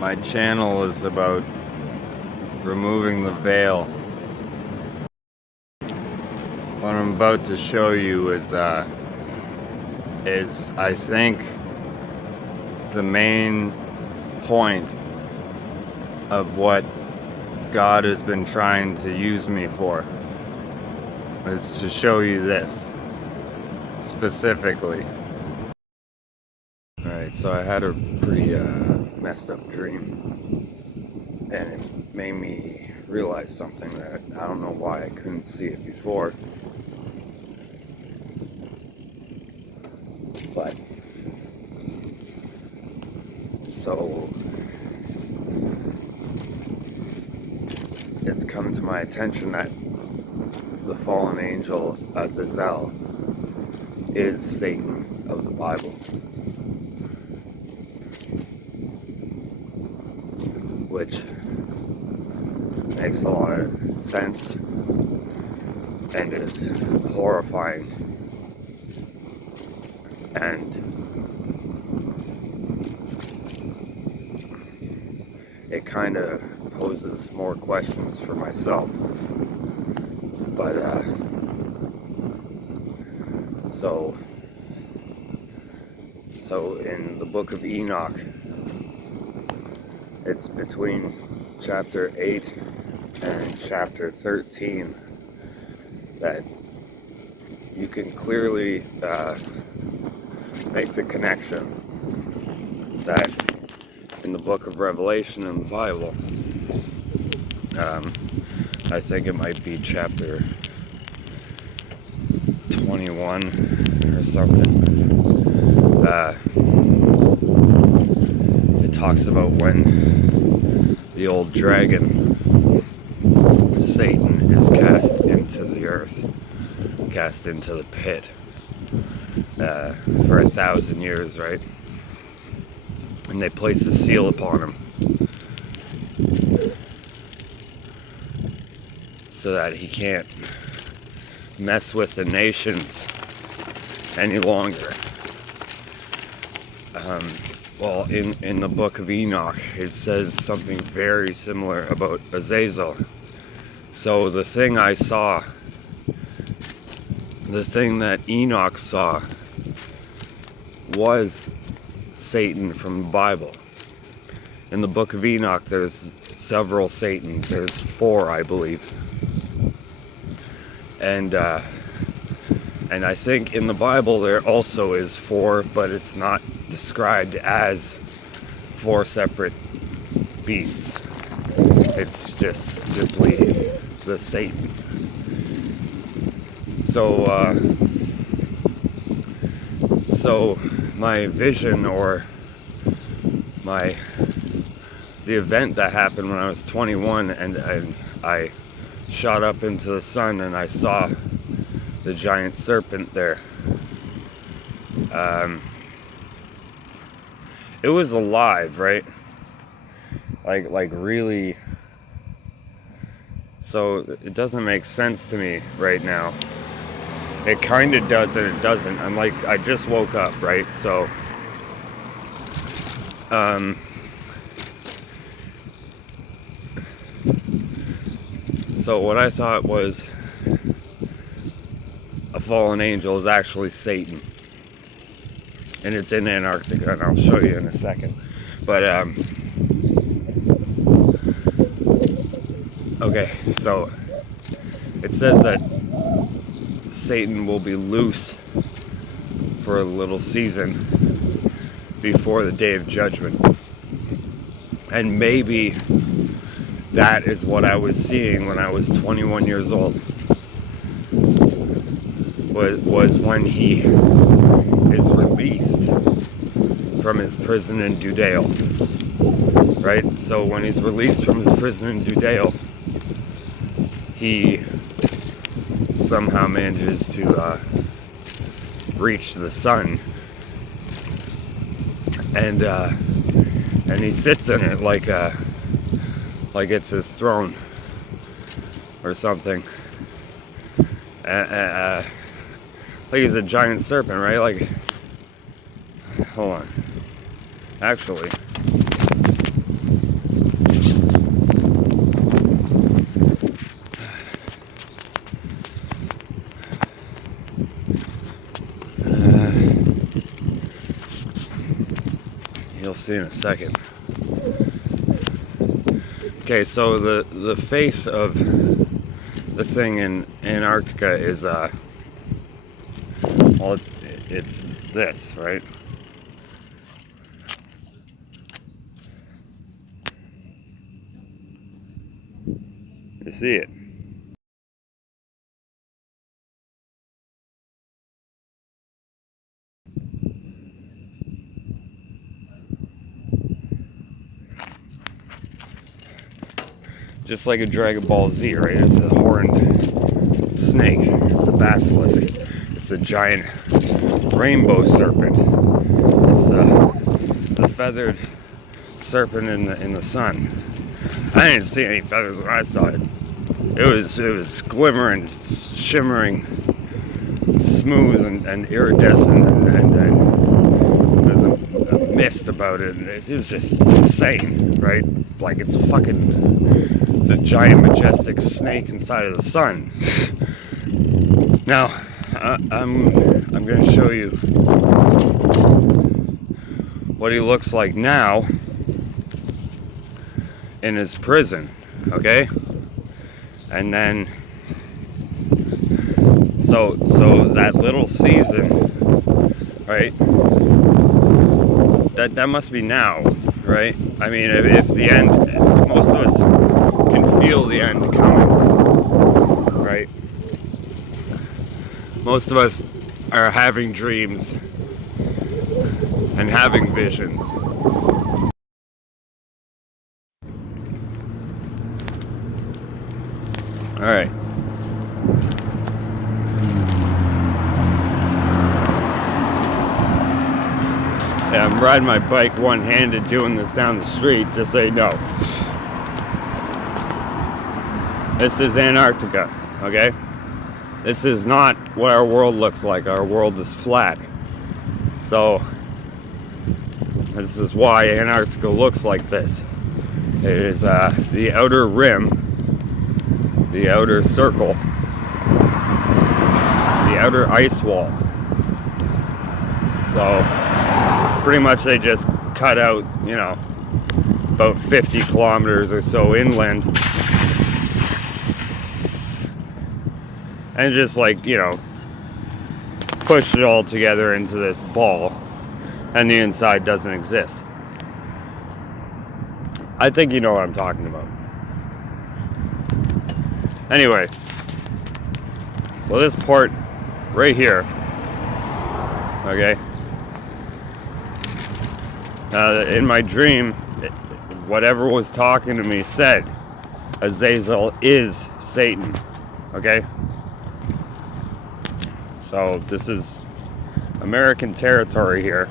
My channel is about removing the veil. What I'm about to show you is I think the main point of what God has been trying to use me for is to show you this specifically. Alright, so I had a pretty messed up dream, and it made me realize something that I don't know why I couldn't see it before. But so it's come to my attention that the fallen angel Azazel is Satan of the Bible, which makes a lot of sense and is horrifying. And it kind of poses more questions for myself. But so in the book of Enoch, it's between chapter 8 and chapter 13 that you can clearly make the connection that in the book of Revelation in the Bible, I think it might be chapter 21 or something, it talks about when the old dragon, Satan, is cast into the earth, cast into the pit for 1,000 years, right? And they place a seal upon him so that he can't mess with the nations any longer. Well, in the book of Enoch, it says something very similar about Azazel. So the thing I saw, the thing that Enoch saw, was Satan from the Bible. In the book of Enoch, there's several Satans. There's 4, I believe. And I think in the Bible there also is 4, but it's not described as 4 separate beasts. It's just simply the Satan. So my vision, or the event that happened when I was 21, and I shot up into the sun and I saw the giant serpent there. It was alive, right? Like really. So it doesn't make sense to me right now. It kind of does and it doesn't. I'm like, I just woke up, right? So what I thought was a fallen angel is actually Satan, and it's in Antarctica, and I'll show you in a second. But okay, so it says that Satan will be loose for a little season before the day of judgment, and maybe that is what I was seeing when I was 21 years old. Was when he is released from his prison in Judea, right? So when he's released from his prison in Judea, he somehow manages to reach the sun, and he sits in it like it's his throne or something. Like he's a giant serpent, right? Like, hold on. Actually, you'll see in a second. Okay, so the face of the thing in Antarctica is well, it's this, right? You see it. Just like a Dragon Ball Z, right? It's a horned snake. It's the basilisk. It's the giant rainbow serpent. It's the feathered serpent in the sun. I didn't see any feathers when I saw it. It was glimmering, shimmering, smooth and iridescent, and there's a mist about it, and it was just insane, right? Like it's a giant majestic snake inside of the sun. Now, I'm going to show you what he looks like now in his prison, okay? And then, so that little season, right? That must be now, right? I mean, if the end, most of us can feel the end coming, right? Most of us are having dreams and having visions. All right. Yeah, I'm riding my bike one-handed doing this down the street, just so you know. This is Antarctica, okay? This is not what our world looks like. Our world is flat. So, this is why Antarctica looks like this. It is the outer rim, the outer circle, the outer ice wall. So, pretty much they just cut out, you know, about 50 kilometers or so inland. And just like, you know, pushed it all together into this ball. And the inside doesn't exist. I think you know what I'm talking about. Anyway, so this part right here, okay, in my dream, whatever was talking to me said Azazel is Satan, okay? So this is American territory here,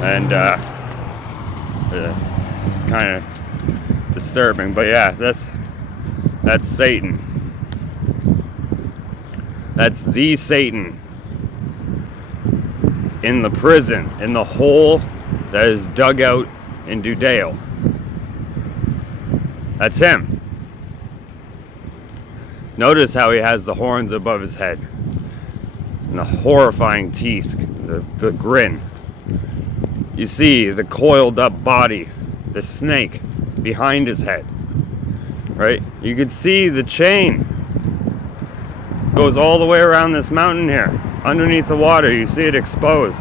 and it's kind of disturbing, but yeah, that's Satan. That's the Satan in the prison, in the hole that is dug out in Dudale. That's him. Notice how he has the horns above his head and the horrifying teeth, the grin. You see the coiled up body, the snake behind his head, right? You can see the chain goes all the way around this mountain here, underneath the water. You see it exposed.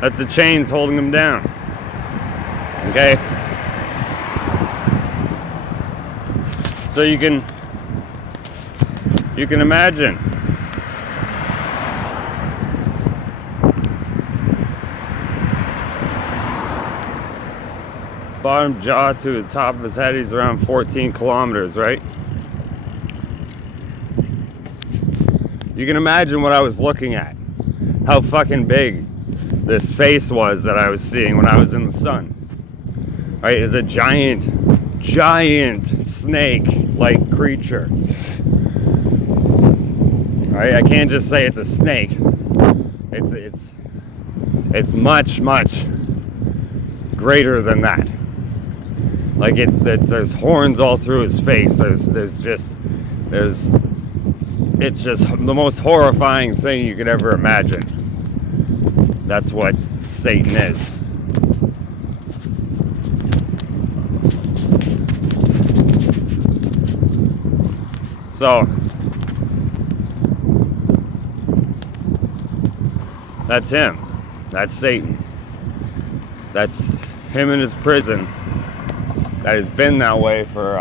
That's the chains holding him down, okay? So you can imagine bottom jaw to the top of his head, he's around 14 kilometers, right? You can imagine what I was looking at, how fucking big this face was that I was seeing when I was in the sun, right? It's a giant snake-like creature, right? I can't just say it's a snake. It's much greater than that. Like there's horns all through his face. There's it's just the most horrifying thing you could ever imagine. That's what Satan is. So that's him. That's Satan. That's him in his prison that has been that way for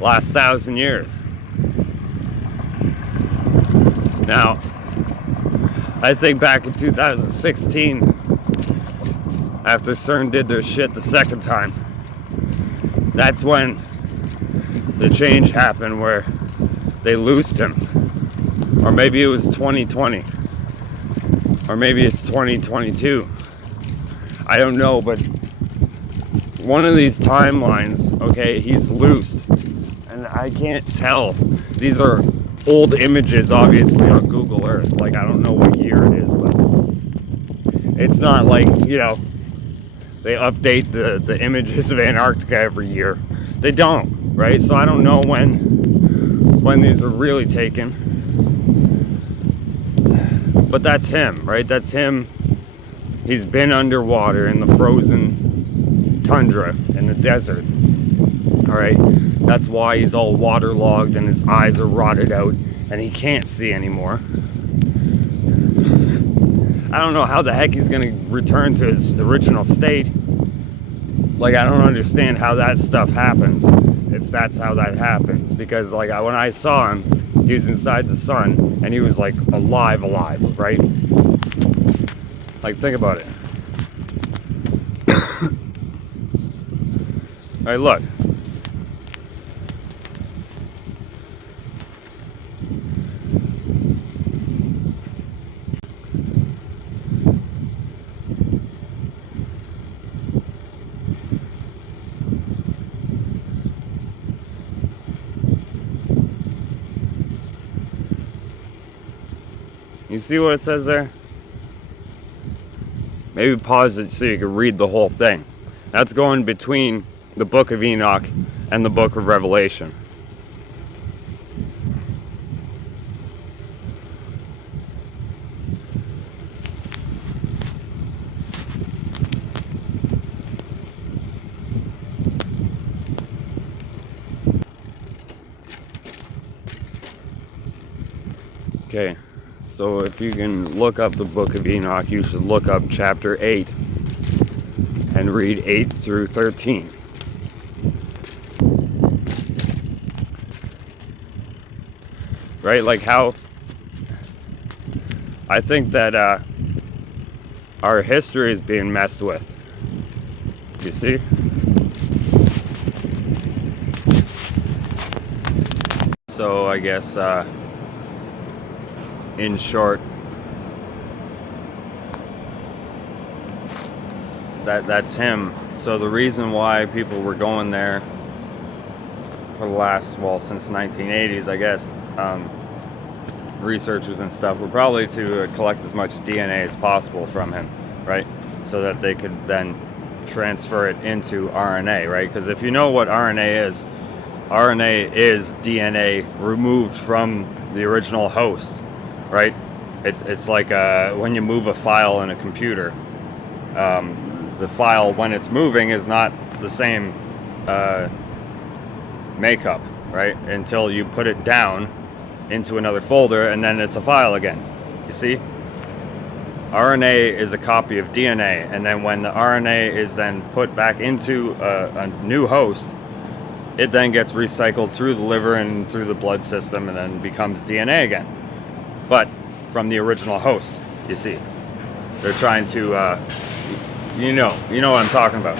last 1,000 years. Now, I think back in 2016, after CERN did their shit the second time, that's when the change happened where they loosed him. Or maybe it was 2020. Or maybe it's 2022. I don't know, but one of these timelines, okay, he's loosed. And I can't tell. These are old images, obviously, on Google Earth. Like, I don't know what year it is, but it's not like, you know, they update the images of Antarctica every year. They don't, right? So I don't know when these are really taken. But that's him, right? That's him. He's been underwater in the frozen tundra in the desert. All right, that's why he's all waterlogged and his eyes are rotted out and he can't see anymore. I don't know how the heck he's gonna return to his original state. Like, I don't understand how that stuff happens, if that's how that happens. Because, like, when I saw him, he was inside the sun and he was like alive, right? Like, think about it. All right, look. You see what it says there? Maybe pause it so you can read the whole thing. That's going between the book of Enoch and the book of Revelation. Okay, so if you can look up the book of Enoch, you should look up chapter 8 and read 8 through 13. Right, like how I think that our history is being messed with. You see? So I guess in short, that's him. So the reason why people were going there for the last, well, since 1980s, I guess, researchers and stuff, were probably to collect as much DNA as possible from him, right? So that they could then transfer it into RNA, right? Because if you know what RNA is DNA removed from the original host, right? It's like when you move a file in a computer, the file, when it's moving, is not the same makeup, right? Until you put it down into another folder, and then it's a file again. You see? RNA is a copy of DNA, and then when the RNA is then put back into a new host, it then gets recycled through the liver and through the blood system, and then becomes DNA again. But from the original host, you see. They're trying to, you know what I'm talking about.